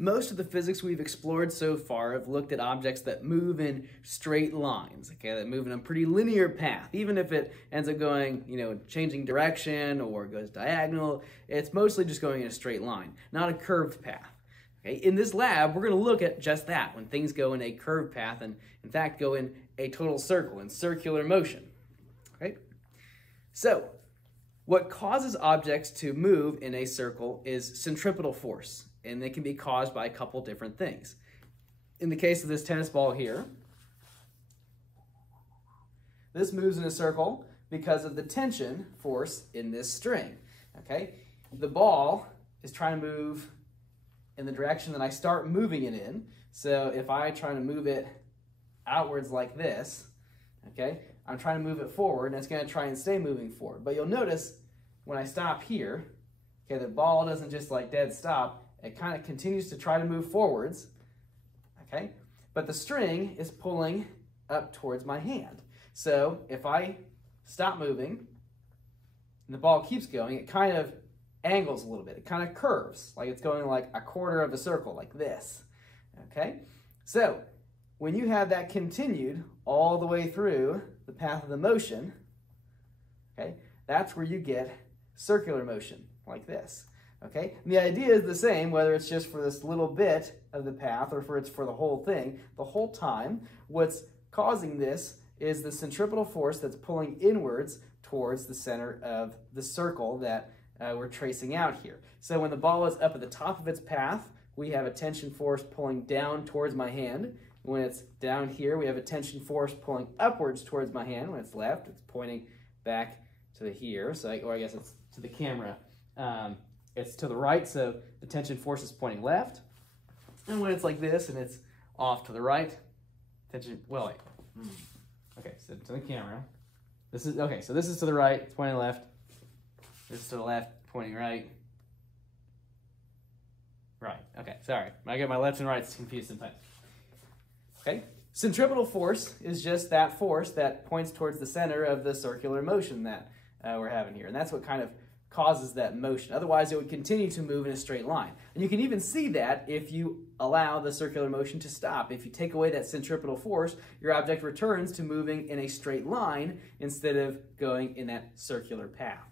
Most of the physics we've explored so far have looked at objects that move in straight lines, okay, that move in a pretty linear path. Even if it ends up going, changing direction or goes diagonal, it's mostly just going in a straight line, not a curved path. Okay, in this lab, we're going to look at just that, when things go in a curved path and, in fact, go in a total circle, in circular motion. Okay? So, what causes objects to move in a circle is centripetal force, and it can be caused by a couple different things. In the case of this tennis ball here, this moves in a circle because of the tension force in this string. Okay? The ball is trying to move in the direction that I start moving it in. So if I try to move it outwards like this, okay, I'm trying to move it forward, and it's going to try and stay moving forward. But you'll notice when I stop here, okay, the ball doesn't just like dead stop. It kind of continues to try to move forwards, okay? But the string is pulling up towards my hand. So if I stop moving and the ball keeps going, it kind of angles a little bit. It kind of curves, like it's going like a quarter of a circle, like this, okay? So when you have that continued all the way through the path of the motion, okay, that's where you get circular motion, like this, okay? And the idea is the same, whether it's just for this little bit of the path or for it's for the whole thing. The whole time, what's causing this is the centripetal force that's pulling inwards towards the center of the circle that we're tracing out here. So when the ball is up at the top of its path, we have a tension force pulling down towards my hand. When it's down here, we have a tension force pulling upwards towards my hand. When it's left, it's pointing back to the here. So, or I guess it's to the camera. It's to the right, so the tension force is pointing left. And when it's like this and it's off to the right, tension, well, wait. Okay, so to the camera. This is, okay, so this is to the right, it's pointing left. This is to the left, pointing right. Right, okay, sorry. I get my left and rights confused sometimes. Okay, centripetal force is just that force that points towards the center of the circular motion that we're having here. And that's what kind of causes that motion. Otherwise, it would continue to move in a straight line. And you can even see that if you allow the circular motion to stop. If you take away that centripetal force, your object returns to moving in a straight line instead of going in that circular path.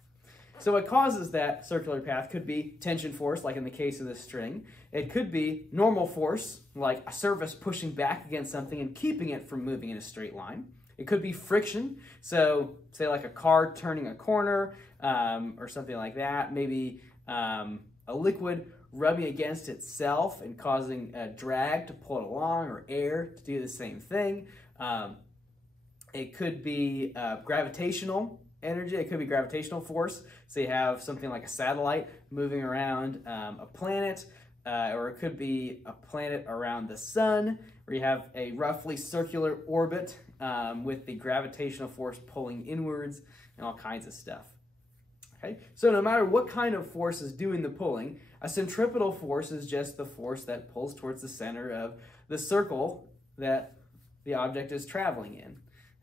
So what causes that circular path could be tension force, like in the case of this string. It could be normal force, like a surface pushing back against something and keeping it from moving in a straight line. It could be friction, so say like a car turning a corner or something like that. Maybe a liquid rubbing against itself and causing a drag to pull it along, or air to do the same thing. It could be gravitational energy. It could be gravitational force. So you have something like a satellite moving around a planet, or it could be a planet around the sun, where you have a roughly circular orbit with the gravitational force pulling inwards and all kinds of stuff. Okay, so no matter what kind of force is doing the pulling, a centripetal force is just the force that pulls towards the center of the circle that the object is traveling in.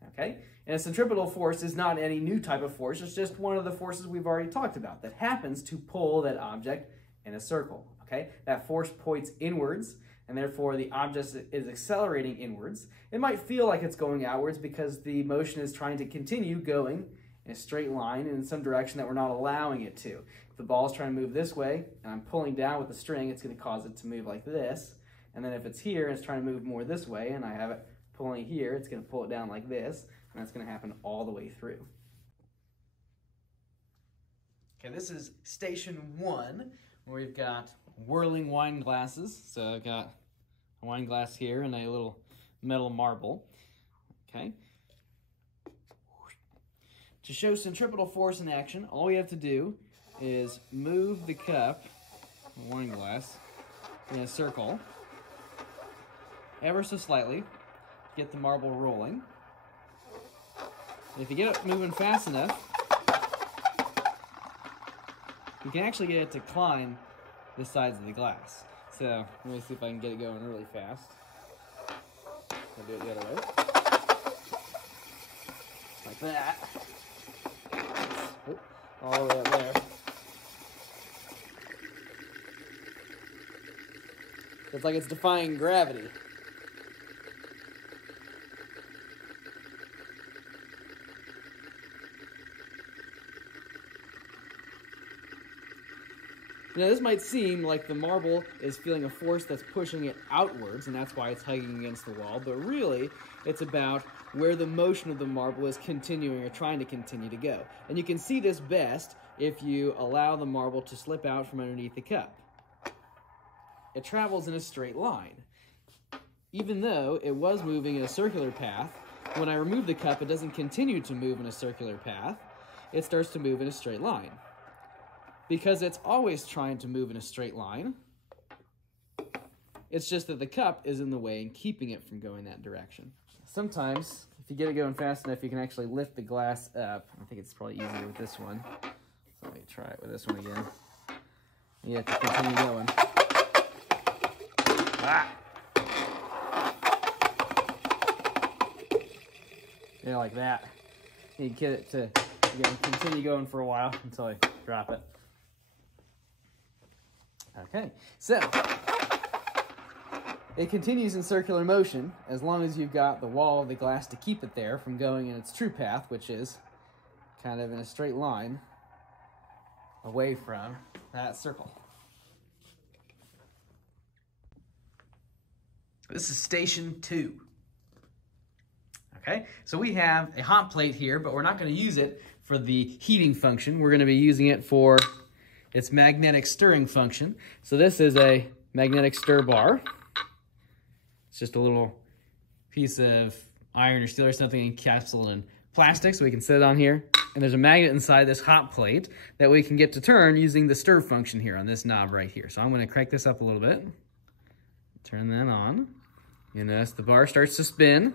Okay, and a centripetal force is not any new type of force. It's just one of the forces we've already talked about that happens to pull that object in a circle. Okay, that force points inwards, and therefore the object is accelerating inwards. It might feel like it's going outwards because the motion is trying to continue going in a straight line in some direction that we're not allowing it to. If the ball is trying to move this way and I'm pulling down with the string, it's going to cause it to move like this. And then if it's here and it's trying to move more this way and I have it pulling here, it's going to pull it down like this, and that's going to happen all the way through. Okay, this is station 1, where we've got whirling wine glasses. So I've got a wine glass here and a little metal marble. Okay. To show centripetal force in action, all we have to do is move the cup, the wine glass, in a circle, ever so slightly, to get the marble rolling. And if you get it moving fast enough, you can actually get it to climb the sides of the glass. So let me see if I can get it going really fast. I'll do it the other way. Like that. All the way up there. It's like it's defying gravity. Now this might seem like the marble is feeling a force that's pushing it outwards, and that's why it's hugging against the wall, but really it's about where the motion of the marble is continuing or trying to continue to go. And you can see this best if you allow the marble to slip out from underneath the cup. It travels in a straight line. Even though it was moving in a circular path, when I remove the cup, it doesn't continue to move in a circular path. It starts to move in a straight line. Because it's always trying to move in a straight line, it's just that the cup is in the way and keeping it from going that direction. Sometimes, if you get it going fast enough, you can actually lift the glass up. I think it's probably easier with this one. So let me try it with this one again. You have to continue going. Ah! Yeah, like that. You get it to again, continue going for a while until I drop it. Okay, so it continues in circular motion as long as you've got the wall of the glass to keep it there from going in its true path, which is kind of in a straight line away from that circle. This is station 2. Okay, so we have a hot plate here, but we're not going to use it for the heating function. We're going to be using it for its magnetic stirring function. So this is a magnetic stir bar. It's just a little piece of iron or steel or something encapsulated in plastic, so we can set it on here. And there's a magnet inside this hot plate that we can get to turn using the stir function here on this knob right here. So I'm going to crank this up a little bit. Turn that on. You notice the bar starts to spin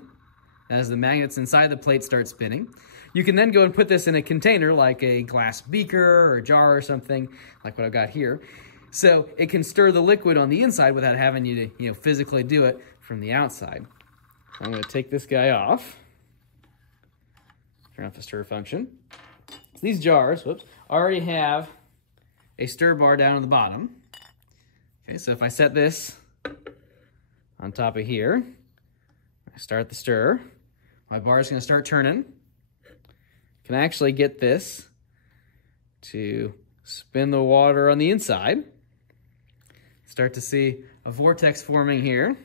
as the magnets inside the plate start spinning. You can then go and put this in a container like a glass beaker or a jar or something like what I've got here. So it can stir the liquid on the inside without having you to physically do it from the outside. So I'm going to take this guy off. Turn off the stir function. So these jars, already have a stir bar down on the bottom. Okay, so if I set this on top of here, I start the stir, my bar is going to start turning. Can actually get this to spin the water on the inside. Start to see a vortex forming here.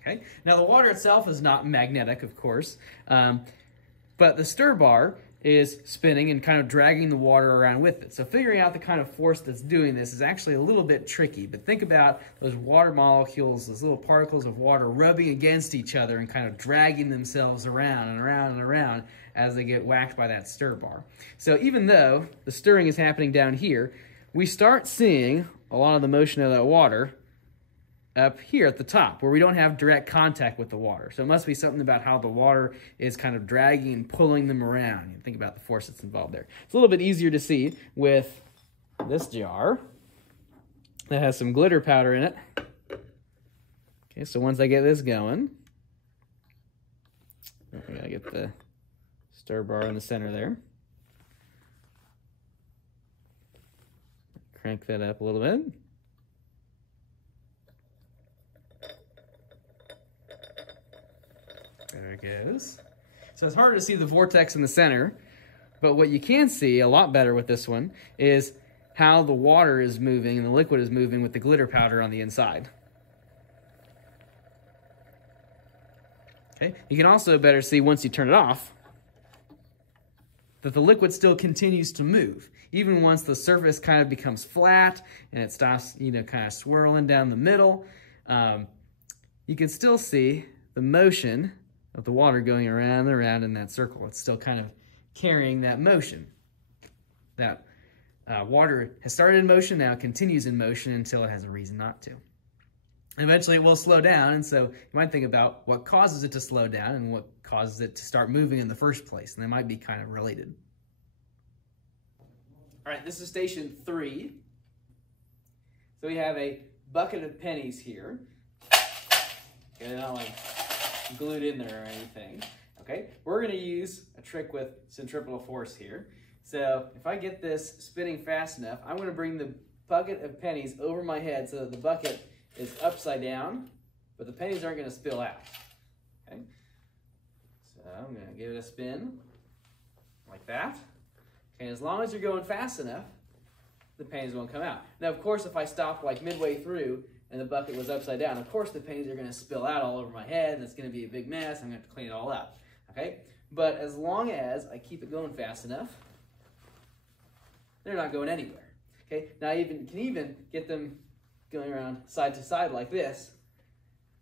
Okay, now the water itself is not magnetic, of course, but the stir bar is spinning and kind of dragging the water around with it. So figuring out the kind of force that's doing this is actually a little bit tricky, but think about those water molecules, those little particles of water rubbing against each other and kind of dragging themselves around and around and around as they get whacked by that stir bar. So even though the stirring is happening down here, we start seeing a lot of the motion of that water up here at the top, where we don't have direct contact with the water. So it must be something about how the water is kind of dragging and pulling them around. You think about the force that's involved there. It's a little bit easier to see with this jar that has some glitter powder in it. Okay, so once I get this going, we gotta get the stir bar in the center there. Crank that up a little bit. There it goes. So it's harder to see the vortex in the center, but what you can see a lot better with this one is how the water is moving and the liquid is moving with the glitter powder on the inside. Okay. You can also better see once you turn it off that the liquid still continues to move. Even once the surface kind of becomes flat and it stops, kind of swirling down the middle, you can still see the motion of the water going around and around in that circle. It's still kind of carrying that motion. That water has started in motion, now continues in motion until it has a reason not to. Eventually it will slow down, and so you might think about what causes it to slow down and what causes it to start moving in the first place, and they might be kind of related. All right, this is station 3. So we have a bucket of pennies here. Okay, they're not like glued in there or anything. Okay, we're going to use a trick with centripetal force here. So if I get this spinning fast enough, I'm going to bring the bucket of pennies over my head so that the bucket is upside down, but the pennies aren't going to spill out. Okay? So I'm going to give it a spin like that. Okay, as long as you're going fast enough, the pennies won't come out. Now, of course, if I stop like midway through and the bucket was upside down, of course the pennies are going to spill out all over my head, and it's going to be a big mess. I'm going to have to clean it all up. Okay? But as long as I keep it going fast enough, they're not going anywhere. Okay? Now, I can even get them going around side to side like this,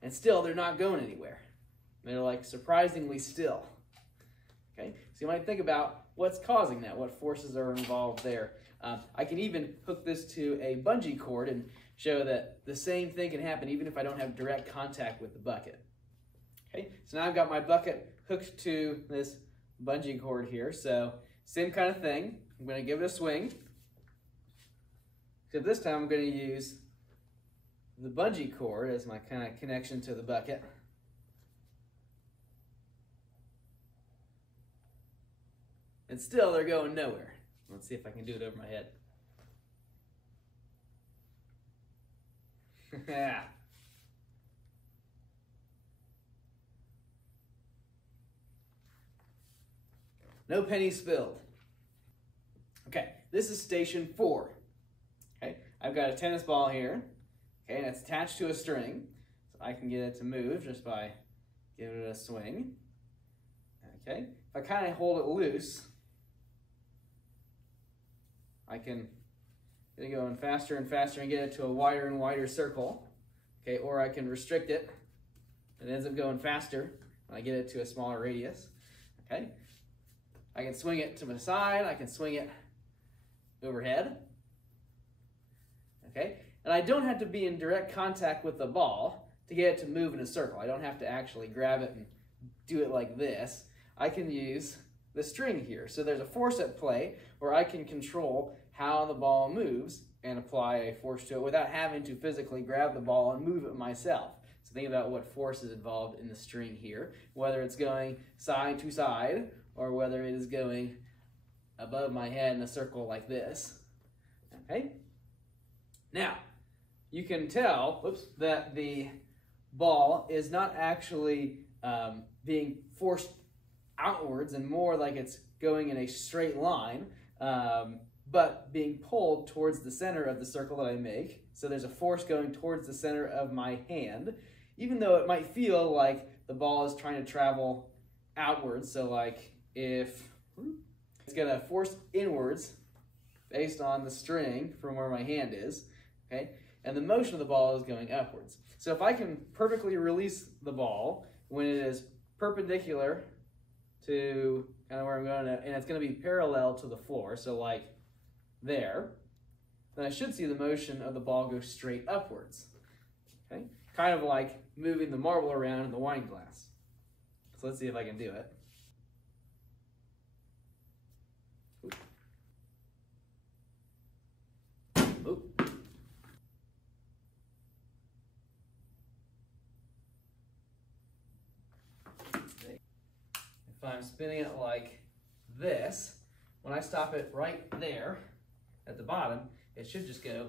and still they're not going anywhere. They're like surprisingly still. Okay? So you might think about what's causing that, what forces are involved there. I can even hook this to a bungee cord and show that the same thing can happen even if I don't have direct contact with the bucket. Okay, so now I've got my bucket hooked to this bungee cord here. So same kind of thing. I'm going to give it a swing. Except this time I'm going to use the bungee cord as my kind of connection to the bucket. And still they're going nowhere. Let's see if I can do it over my head. Yeah. No pennies spilled. Okay, this is station 4. Okay, I've got a tennis ball here. Okay, and it's attached to a string. So I can get it to move just by giving it a swing. Okay, if I kind of hold it loose, I can get it going faster and faster and get it to a wider and wider circle. Okay, or I can restrict it. It ends up going faster when I get it to a smaller radius. Okay, I can swing it to my side. I can swing it overhead. Okay, and I don't have to be in direct contact with the ball to get it to move in a circle. I don't have to actually grab it and do it like this. I can use the string here. So there's a force at play where I can control how the ball moves and apply a force to it without having to physically grab the ball and move it myself. So think about what force is involved in the string here, whether it's going side to side or whether it is going above my head in a circle like this. Okay? Now, you can tell that the ball is not actually being forced outwards and more like it's going in a straight line, but being pulled towards the center of the circle that I make. So there's a force going towards the center of my hand, even though it might feel like the ball is trying to travel outwards. So like if it's going to force inwards based on the string from where my hand is, okay, and the motion of the ball is going upwards. So if I can perfectly release the ball when it is perpendicular to kind of where I'm going, and it's going to be parallel to the floor, so like there, then I should see the motion of the ball go straight upwards. Okay, kind of like moving the marble around in the wine glass. So let's see if I can do it. Oop. If I'm spinning it like this, when I stop it right there at the bottom, it should just go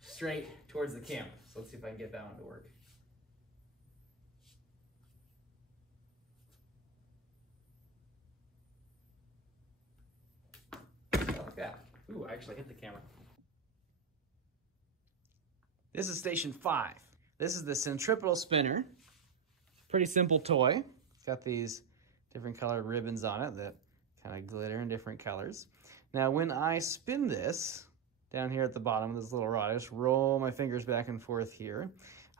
straight towards the camera. So let's see if I can get that one to work. Like that. Ooh, I actually hit the camera. This is station 5. This is the Centripetal spinner. Pretty simple toy. It's got these different colored ribbons on it that kind of glitter in different colors. Now when I spin this down here at the bottom of this little rod, I just roll my fingers back and forth here.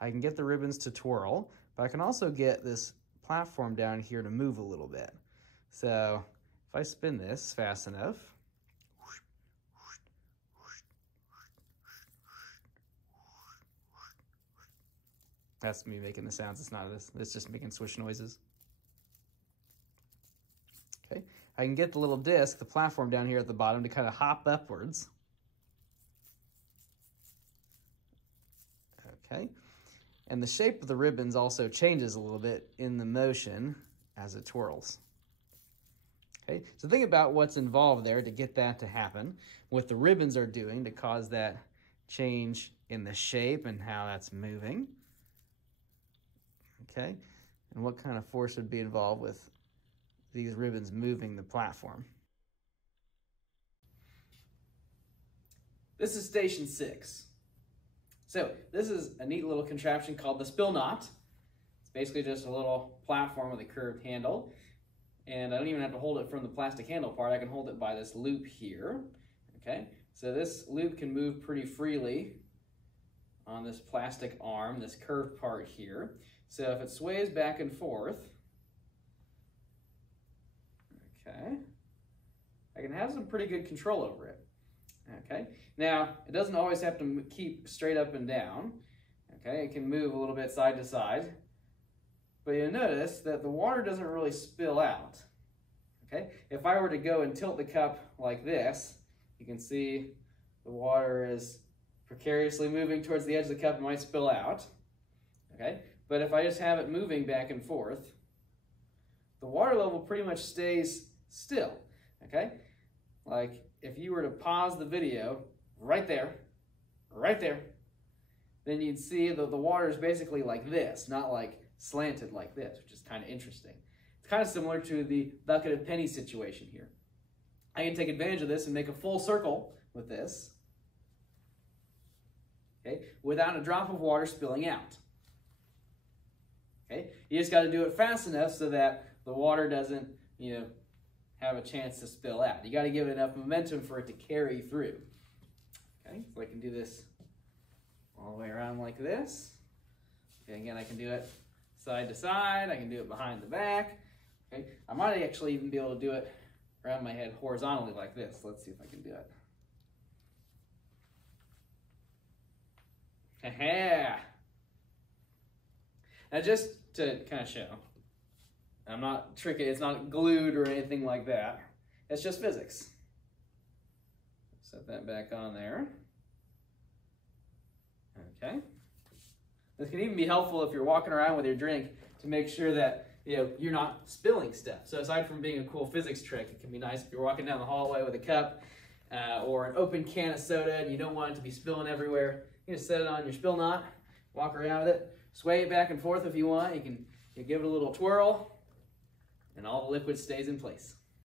I can get the ribbons to twirl, but I can also get this platform down here to move a little bit. So if I spin this fast enough, that's me making the sounds. It's not this. It's just making swish noises. Okay, I can get the little disc, the platform down here at the bottom, to kind of hop upwards. Okay, and the shape of the ribbons also changes a little bit in the motion as it twirls. Okay, so think about what's involved there to get that to happen, what the ribbons are doing to cause that change in the shape and how that's moving. Okay, and what kind of force would be involved with these ribbons moving the platform. This is station 6. So this is a neat little contraption called the spill knot. It's basically just a little platform with a curved handle. And I don't even have to hold it from the plastic handle part. I can hold it by this loop here. Okay, so this loop can move pretty freely on this plastic arm, this curved part here. So if it sways back and forth, okay, I can have some pretty good control over it. Okay, now it doesn't always have to keep straight up and down. Okay, it can move a little bit side to side, but you'll notice that the water doesn't really spill out. Okay, if I were to go and tilt the cup like this, you can see the water is precariously moving towards the edge of the cup. It might spill out. Okay, but if I just have it moving back and forth, the water level pretty much stays still. Okay, like if you were to pause the video right there, then you'd see that the water is basically like this, not like slanted like this, which is kind of interesting. It's kind of similar to the bucket of pennies situation here. I can take advantage of this and make a full circle with this, okay, without a drop of water spilling out. Okay, you just got to do it fast enough so that the water doesn't, have a chance to spill out. You got to give it enough momentum for it to carry through. Okay, so I can do this all the way around like this. Okay, again, I can do it side to side. I can do it behind the back. Okay, I might actually even be able to do it around my head horizontally like this. Let's see if I can do it. Ha-ha! Now, just to kind of show, I'm not tricky, it's not glued or anything like that. It's just physics. Set that back on there. Okay. This can even be helpful if you're walking around with your drink to make sure that you're not spilling stuff. So aside from being a cool physics trick, it can be nice if you're walking down the hallway with a cup or an open can of soda and you don't want it to be spilling everywhere. You just set it on your spill knot, walk around with it, sway it back and forth if you want. You can give it a little twirl, and all the liquid stays in place.